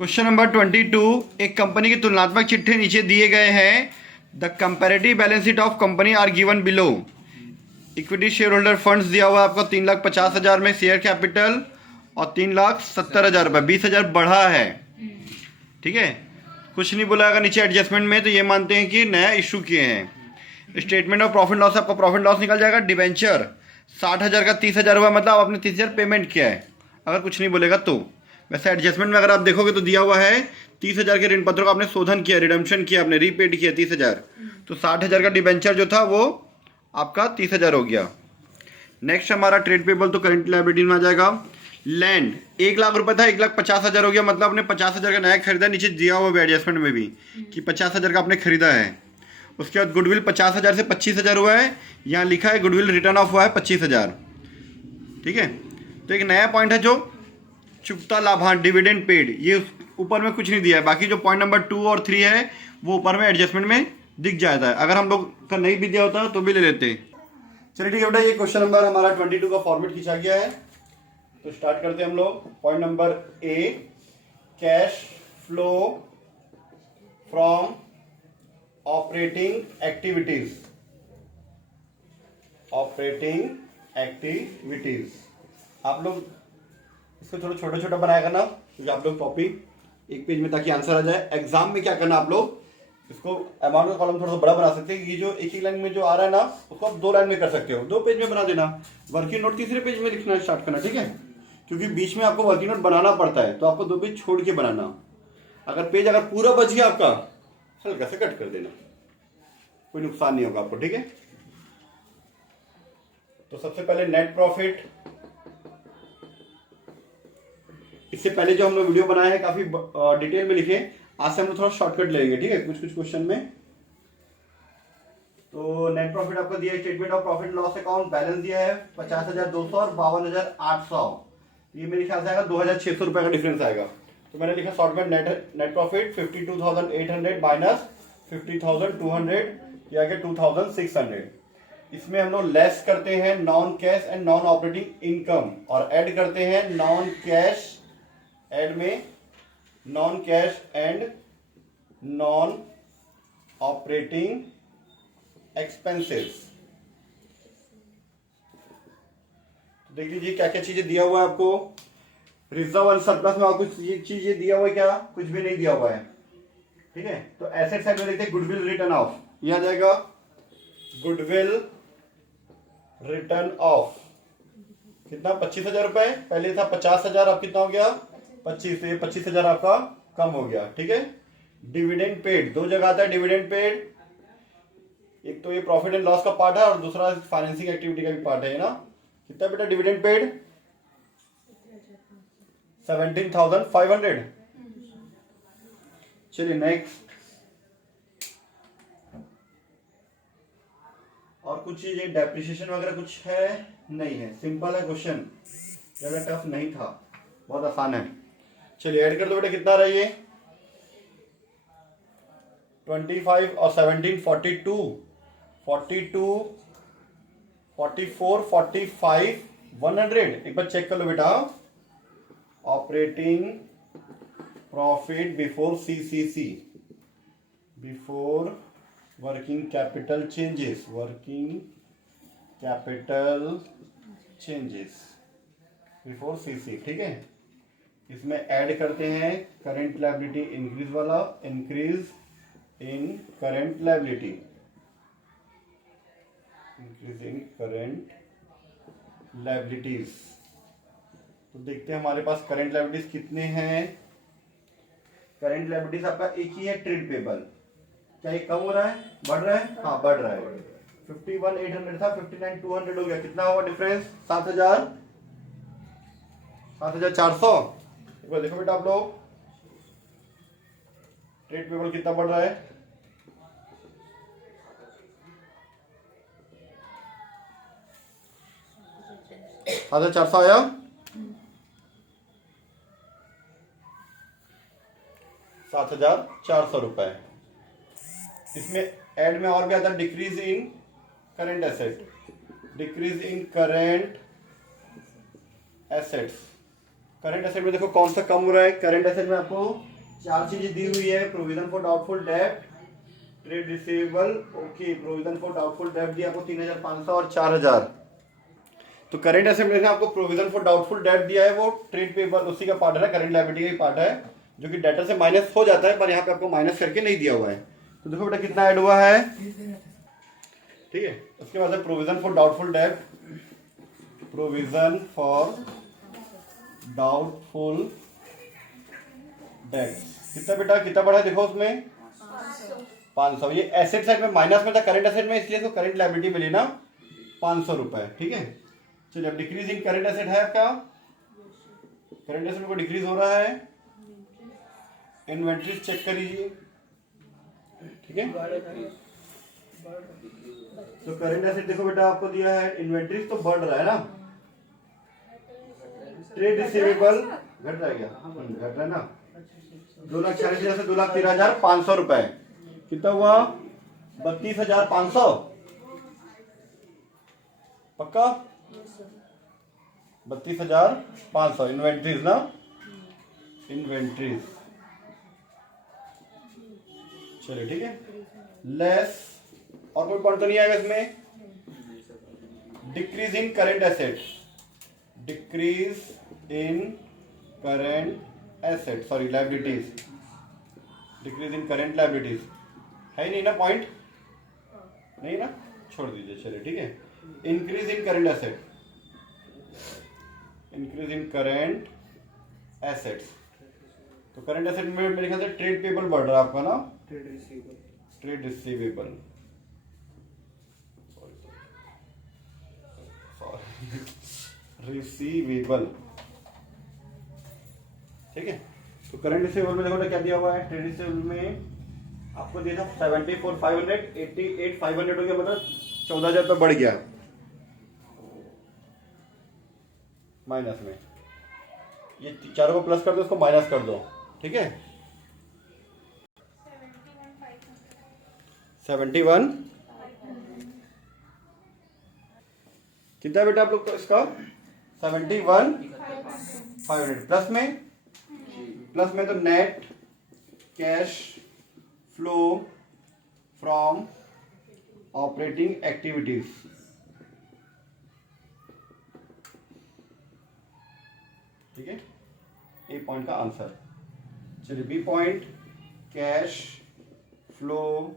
Question number 22। एक company की तुलनात्मक चिट्ठे नीचे दिए गए हैं। The comparative balance sheet of company are given below. Equity shareholder funds दिया हुआ है आपको 3,50,000 में शेयर कैपिटल और 3,70,000 रुपये, 20,000 बढ़ा है। ठीक है, कुछ नहीं बोला। अगर नीचे एडजस्टमेंट में तो ये मानते हैं कि नया इशू किए हैं। स्टेटमेंट ऑफ प्रॉफिट लॉस, आपका प्रॉफिट लॉस निकल जाएगा। डिबेंचर 60,000 का 30,000 हुआ, मतलब आपने 30,000 पेमेंट किया है। अगर कुछ नहीं बोलेगा तो वैसे एडजस्टमेंट में अगर आप देखोगे तो दिया हुआ है 30,000 के ऋण पत्रों का आपने शोधन किया, रिडम्पशन किया, आपने रीपेड किया 30,000, तो 60,000 का डिबेंचर जो था वो आपका 30,000 हो गया। नेक्स्ट हमारा ट्रेड पेबल, तो करंट लायबिलिटी में आ जाएगा। लैंड 1,00,000 रुपए था, 1,50,000 हो गया, मतलब आपने 50,000 का नया खरीदा। नीचे दिया हुआ है एडजस्टमेंट में भी कि 50,000 का आपने खरीदा है। उसके बाद गुडविल 50,000 से 25,000 हुआ है। यहाँ लिखा है गुडविल रिटर्न ऑफ हुआ है 25,000। ठीक है, तो एक नया पॉइंट है जो चुकता लाभांश, डिविडेंड पेड, ये ऊपर में कुछ नहीं दिया है। बाकी जो पॉइंट नंबर 2 और 3 है वो ऊपर में एडजस्टमेंट में दिख जाता है। अगर हम लोग का नहीं भी दिया होता तो भी ले लेते। चलिए ठीक है बेटा, ये क्वेश्चन नंबर हमारा 22 का फॉर्मेट खींचा गया है। तो स्टार्ट करते हैं हम लोग। Point number A, cash flow from operating activities. Operating activities आप लोग इसको थोड़ा छोटा छोटा बनाया करना, क्योंकि आप लोग कॉपी एक पेज में, ताकि आंसर आ जाए। एग्जाम में क्या करना, आप लोग इसको अमाउंट का कॉलम थोड़ा सा बड़ा बना सकते हैं। ये जो एक ही लाइन में जो आ रहा है ना, उसको आप 2 लाइन में कर सकते हो, 2 पेज में बना देना। वर्किंग नोट तीसरे पेज में लिखना स्टार्ट करना, ठीक है, क्योंकि बीच में आपको वर्किंग नोट बनाना पड़ता है, तो आपको 2 पेज छोड़ के बनाना। अगर पेज अगर पूरा बच गया आपका, हल्का से कट कर देना, कोई नुकसान नहीं होगा आपको। ठीक है, तो सबसे पहले नेट प्रॉफिट। इससे पहले जो हम लोग वीडियो बनाए हैं काफी डिटेल में लिखे, आज से हम लोग थोड़ा शॉर्टकट लेंगे। ठीक है, कुछ कुछ क्वेश्चन में। तो नेट प्रॉफिट आपको दिया है, statement of profit loss account, balance दिया है 50,200 और 52,800। ये मेरे ख्याल से आएगा 2,600 रुपए का डिफरेंस आएगा। तो मैंने लिखा शॉर्ट में नेट प्रॉफिट 52,800 माइनस 50,200, या 2,600। इसमें हम लोग लेस करते हैं non cash and non operating income, और ऐड करते हैं नॉन कैश, ऐड में non cash and non operating expenses. देख लीजिए क्या क्या चीजें दिया हुआ है आपको। रिजर्व और सरप्लस में आपको चीजें दिया हुआ है क्या, कुछ भी नहीं दिया हुआ है। ठीक है, तो एसेट साइड में देखते हैं गुडविल रिटर्न ऑफ, यह आ जाएगा गुडविल रिटर्न ऑफ कितना, 25,000 रुपए। पहले था 50,000, अब कितना हो गया 25, तो ये 25,000 आपका कम हो गया। ठीक है, डिविडेंड पेड 2 जगह आता है डिविडेंड पेड, एक तो ये प्रॉफिट एंड लॉस का पार्ट है और दूसरा फाइनेंसिंग एक्टिविटी का भी पार्ट है ना। कितना बेटा डिविडेंड पेड 17,500। चलिए नेक्स्ट, और कुछ चीजें डेप्रिसिएशन वगैरह कुछ है नहीं है, सिंपल है क्वेश्चन, ज्यादा टफ नहीं था, बहुत आसान है। चलिए ऐड कर दो बेटा, कितना रहा ये 25 और 17 42 42 44 45 100। एक बार चेक कर लो बेटा। Operating profit before CCC, before working capital changes, working capital changes before CC. ठीक है, इसमें ऐड करते हैं करंट लायबिलिटी इंक्रीज वाला, increase in current liability, increase in current liabilities. तो देखते हैं हमारे पास करंट लायबिलिटीज कितने हैं। करंट लायबिलिटीज आपका एक ही है, ट्रेड पेबल। क्या ये कम हो रहा है, बढ़ रहा है? हाँ बढ़ रहा है। 51,800 था, 59,200 हो गया। कितना हुआ डिफरेंस, 7,000 7,400। एक बार देखो बेटा आप लोग, ट्रेड पेबल कितना बढ़ रहा है, 7,400 आया। 7,400 रुपए। इसमें ऐड में और भी आता है decrease in current asset, decrease in current assets, current asset में देखो कौन सा कम हो रहा है। करंट एसेट में आपको 4 चीजें दी हुई है, provision for doubtful debt, trade receivable, okay, provision for doubtful debt दिया आपको 3,500 और 4,000। तो करंट एसेट में आपको प्रोविजन फॉर डाउटफुल डेट दिया है, वो ट्रेड पेबल उसी का पार्ट है, करंट लायबिलिटी का ही पार्ट है, जो कि डेटर से माइनस हो जाता है, पर यहाँ पे आपको माइनस करके नहीं दिया हुआ है। तो देखो बेटा कितना ऐड हुआ है, ठीक है। उसके बाद है provision for doubtful debt, provision for doubtful debt कितना बेटा, कितना बढ़ा है देखो उसमें 500। ये एसेट साइड में माइनस में था, करंट एसेट में, इसलिए तो करंट लायबिलिटी मिली ना 500 रुपए, ठीक है। चलिए अब डिक्रीज इन करंट एसेट है आपका, करंट एसेट को डिक्रीज हो रहा है, इन्वेंट्रीज चेक करिए, ठीक है। तो करंट एसेट देखो बेटा आपको दिया है, इन्वेंट्रीज तो बढ़ रहा है ना, ट्रेड रिसीवेबल घट रहा है क्या, घट रहा है ना, 2,46,000 से 2,13,500 रुपए, कितना हुआ 32,500, पक्का 32,500 इन्वेंट्रीज ना, इन्वेंट्रीज, चलिए ठीक है। लेस और कोई पॉइंट तो नहीं आएगा इसमें। Decrease in current asset, decrease in current asset, sorry liabilities, decrease in current liabilities है ही नहीं ना, पॉइंट नहीं ना, छोड़ दीजिए, चलिए ठीक है। Increase in current asset, increase in current assets, तो करंट एसेट में मेरे ख्याल से ट्रेड पेबल बढ़ रहा है आपका ना, ट्रेड रिसीवेबल, रिसीवेबल, ठीक है। तो करंट रिसीवेबल में देखो क्या दिया हुआ है, ट्रेड रिसीवेबल में आपको दिया था 74,500, 88,500 हो गया, मतलब 14,000 तो बढ़ गया माइनस में, ये चारों को प्लस कर दो, उसको माइनस कर दो, ठीक है। 71 कितना बेटा आप लोग को इसका 71,500 प्लस में तो net cash flow from operating activities, ठीक है, ए पॉइंट का आंसर। चलिए B point, cash flow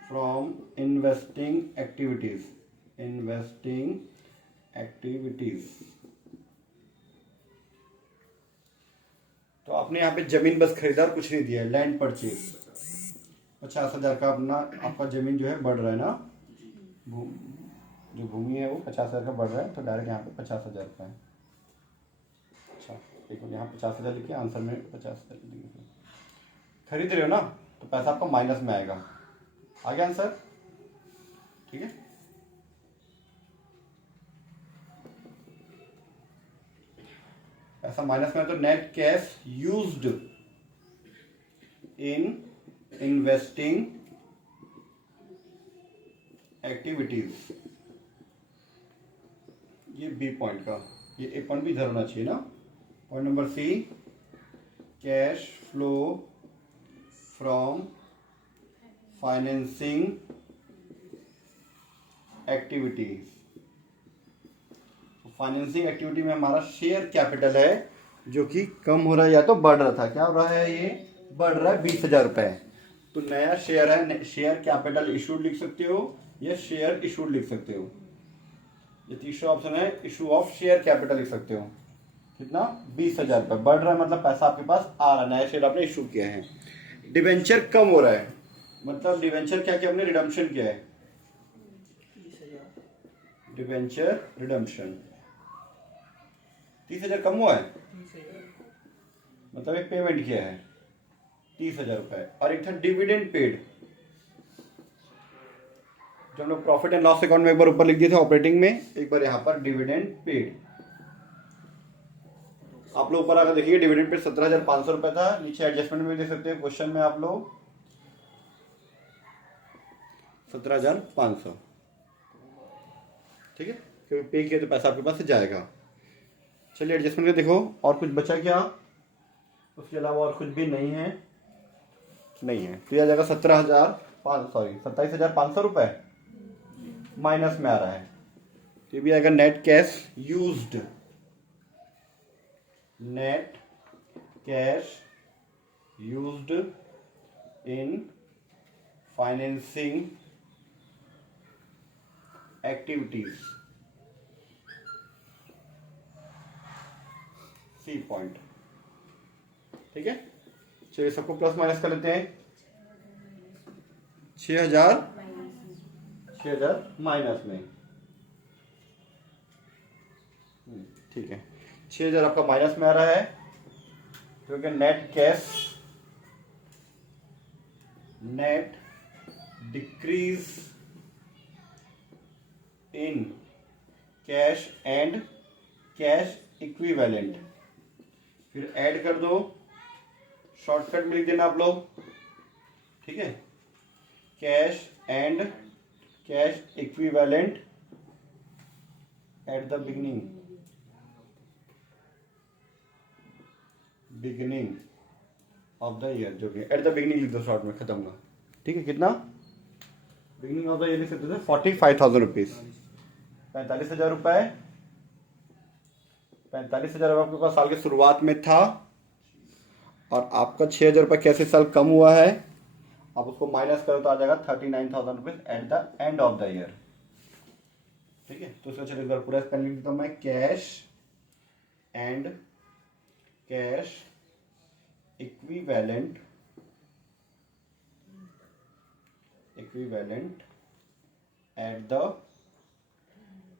from investing activities, investing activities. तो आपने यहाँ पे जमीन बस खरीदा और कुछ नहीं दिया है, लैंड परचेज 50,000 का अपना, आपका जमीन जो है बढ़ रहा है ना, जो भूमि है वो 50,000 का बढ़ रहा है, तो डायरेक्ट यहाँ पे 50,000 का है। अच्छा देखो यहाँ 50,000 लिखिए, आंसर में 50,000 लिखिए, खरीद रहे हो ना, तो पैसा आपका माइनस में आएगा, आ गया आंसर, ठीक है। ऐसा माइनस में, तो net cash used in investing activities, ये बी पॉइंट का, ये ए पॉइंट भी इधर होना चाहिए ना। Point number C, cash flow from financing activities, financing activity में हमारा शेयर कैपिटल है जो कि कम हो रहा है या तो बढ़ रहा था, क्या हो रहा है, ये बढ़ रहा है 20,000 रुपए, तो नया शेयर है, शेयर कैपिटल इशूड लिख सकते हो या शेयर इशूड लिख सकते हो, ये तीसरा ऑप्शन है, इशू ऑफ शेयर कैपिटल लिख सकते हो। कितना 20,000 रुपए बढ़ रहा है, मतलब पैसा आपके पास आ रहा है, नया शेयर आपने इशू किया है। डिवेंचर कम हो रहा है, मतलब डिवेंचर क्या किया हमने, रिडम्पशन किया है, डिवेंचर रिडम्पशन 30,000 कम हुआ है, मतलब एक पेमेंट किया है 30,000 रुपए, और एक था डिविडेंड पेड, जो हम लोग प्रॉफिट एंड लॉस अकाउंट में एक बार ऊपर लिख दिए थे ऑपरेटिंग में, एक बार यहाँ पर डिविडेंड पेड। आप लोग ऊपर आकर देखिए, डिविडेंड पेड 17,500 रुपए था, नीचे एडजस्टमेंट में देख सकते हैं क्वेश्चन में आप लोग 17,500, ठीक है। क्योंकि पे किया तो पैसा आपके पास से जाएगा। चलिए एडजस्टमेंट का देखो, और कुछ बचा क्या? उसके अलावा और कुछ भी नहीं है, नहीं है। तो यह आ जाएगा 27,500 रुपये माइनस में आ रहा है। तो ये भी आएगा net cash used, net cash used in financing activities, C point. ठीक है, चलिए सबको प्लस माइनस कर लेते हैं। 6,000 माइनस में, ठीक है, 6,000 आपका माइनस में आ रहा है, क्योंकि net cash, net decrease in cash and cash equivalent. फिर ऐड कर दो, शॉर्टकट में लिख देना आप लोग, ठीक है, cash and cash equivalent at the beginning of the year, जो भी एट द बिगिनिंग लिख दो शॉर्ट में, खत्म हुआ। ठीक है, कितना बिगिनिंग ऑफ द ईयर लिख सकते थे? 45,000 रुपीज, 45,000 रुपये। 45,000 आपके पास साल की शुरुआत में था, और आपका 6,000 रुपये कैसे साल कम हुआ है, आप उसको माइनस करो तो आ जाएगा 39,000 rupees at the end of the year. ठीक है, तो चलिए एक बार पूरा स्पेलिंग लिखता हूँ मैं, cash and cash equivalent at the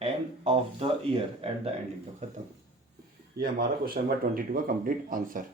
end of the year, at the end लिख दो, खत्म। ये हमारा क्वेश्चन नंबर 22 का कंप्लीट आंसर।